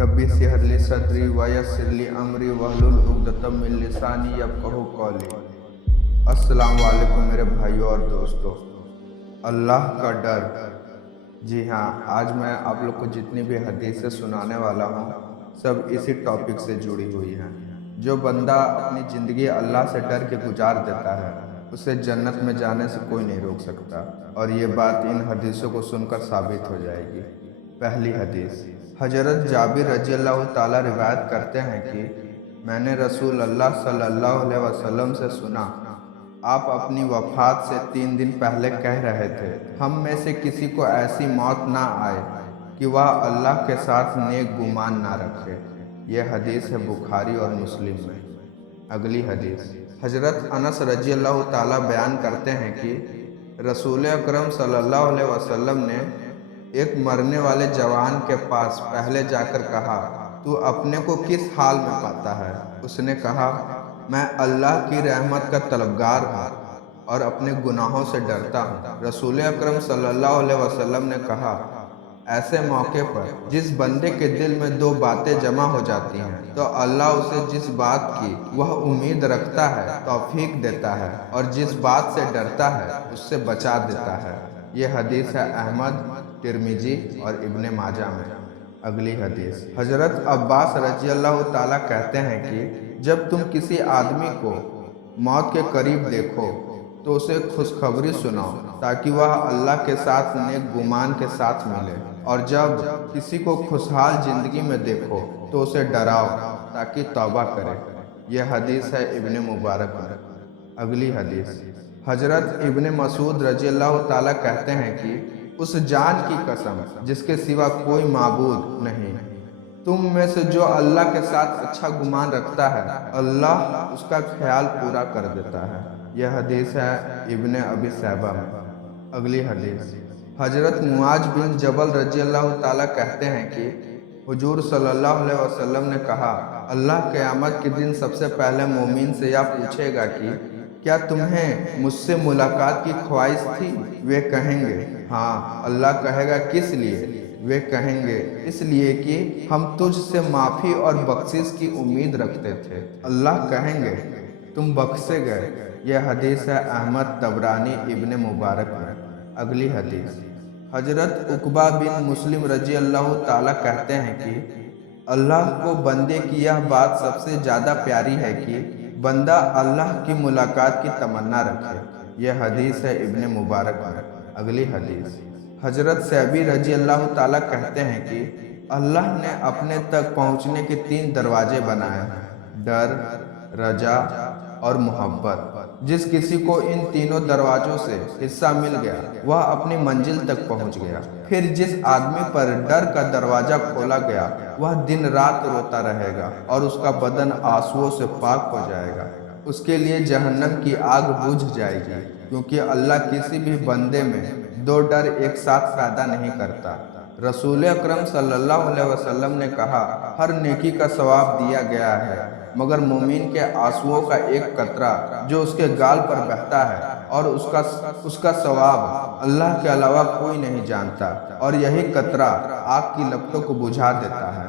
रब्बी इश्रह ली सदरी वयस्सिर ली अमरी वहलुल उक़दतम मिन लिसानी यफ़क़हू क़ौली। अस्सलाम वालेकुम मेरे भाइयों और दोस्तों। अल्लाह का डर। जी हाँ, आज मैं आप लोग को जितनी भी हदीसें सुनाने वाला हूँ सब इसी टॉपिक से जुड़ी हुई हैं। जो बंदा अपनी ज़िंदगी अल्लाह से डर के गुजार देता है उसे जन्नत में जाने से कोई नहीं रोक सकता, और ये बात इन हदीसों को सुनकर साबित हो जाएगी। पहली हदीस, हजरत जाबिर रजी अल्लाह ताला रिवायत करते हैं कि मैंने रसूल अल्लाह सल्लल्लाहु अलैहि वसल्लम से सुना, आप अपनी वफ़ात से 3 दिन पहले कह रहे थे, हम में से किसी को ऐसी मौत ना आए कि वह अल्लाह के साथ नेक गुमान ना रखे। यह हदीस है बुखारी और मुस्लिम में। अगली हदीस, हजरत अनस रजी अल्लाह ताला बयान करते हैं कि रसूल अकरम सल्लल्लाहु अलैहि वसल्लम ने एक मरने वाले जवान के पास पहले जाकर कहा, तू अपने को किस हाल में पाता है? उसने कहा, मैं अल्लाह की रहमत का तलबगार हूँ और अपने गुनाहों से डरता हूँ। रसूल अकरम सल्लल्लाहु अलैहि वसल्लम ने कहा, ऐसे मौके पर जिस बंदे के दिल में 2 बातें जमा हो जाती हैं तो अल्लाह उसे जिस बात की वह उम्मीद रखता है तौफीक देता है, और जिस बात से डरता है उससे बचा देता है। ये हदीस है अहमद, तिरमिजी और इब्ने माजा में। अगली हदीस, हजरत अब्बास रजी अल्लाह ताला कहते हैं कि जब तुम किसी आदमी को मौत के करीब देखो तो उसे खुशखबरी सुनाओ ताकि वह अल्लाह के साथ नेक गुमान के साथ मिले, और जब किसी को खुशहाल जिंदगी में देखो तो उसे डराओ ताकि तौबा करे। यह हदीस है इब्ने मुबारक में। अगली हदीस, हजरत इब्ने मसूद रजी अल्लाह ताला कहते हैं कि उस जान की कसम जिसके सिवा कोई माबूद नहीं, तुम में से जो अल्लाह के साथ अच्छा गुमान रखता है अल्लाह उसका ख्याल पूरा कर देता है। यह हदीस है इब्ने अबी शैबा में। अगली हदीस, हजरत मुआज बिन जबल रजी अल्लाह ताला कहते हैं कि हुजूर सल्लल्लाहु अलैहि वसल्लम ने कहा, अल्लाह क़यामत के दिन सबसे पहले मोमिन से यह पूछेगा कि क्या तुम्हें मुझसे मुलाकात की ख्वाहिश थी? वे कहेंगे हाँ। अल्लाह कहेगा किस लिए? वे कहेंगे इसलिए कि हम तुझसे माफ़ी और बख्शिश की उम्मीद रखते थे। अल्लाह कहेंगे तुम बख्शे गए। यह हदीस है अहमद, तबरानी, इब्ने मुबारक में। अगली हदीस, हजरत उकबा बिन मुस्लिम रजी अल्लाह ताला कहते हैं कि अल्लाह को बंदे की यह बात सबसे ज़्यादा प्यारी है कि बंदा अल्लाह की मुलाकात की तमन्ना रखे। यह हदीस है इब्ने मुबारक में। अगली हदीस, हजरत सैबी रजी अल्लाह ताला कहते हैं कि अल्लाह ने अपने तक पहुँचने के 3 दरवाजे बनाए हैं, डर, रजा और मोहब्बत। जिस किसी को इन तीनों दरवाजों से हिस्सा मिल गया वह अपनी मंजिल तक पहुंच गया। फिर जिस आदमी पर डर का दरवाजा खोला गया वह दिन रात रोता रहेगा और उसका बदन आंसुओं से पाक हो जाएगा। उसके लिए जहन्नम की आग बुझ जाएगी, क्योंकि अल्लाह किसी भी बंदे में 2 डर एक साथ पैदा नहीं करता। रसूल अकरम सल्लल्लाहु अलैहि वसल्लम ने कहा, हर नेकी का सवाब दिया गया है मगर मोमिन के आंसुओं का एक कतरा जो उसके गाल पर बहता है, और उसका सवाब अल्लाह के अलावा कोई नहीं जानता, और यही कतरा आग की लपटों को बुझा देता है।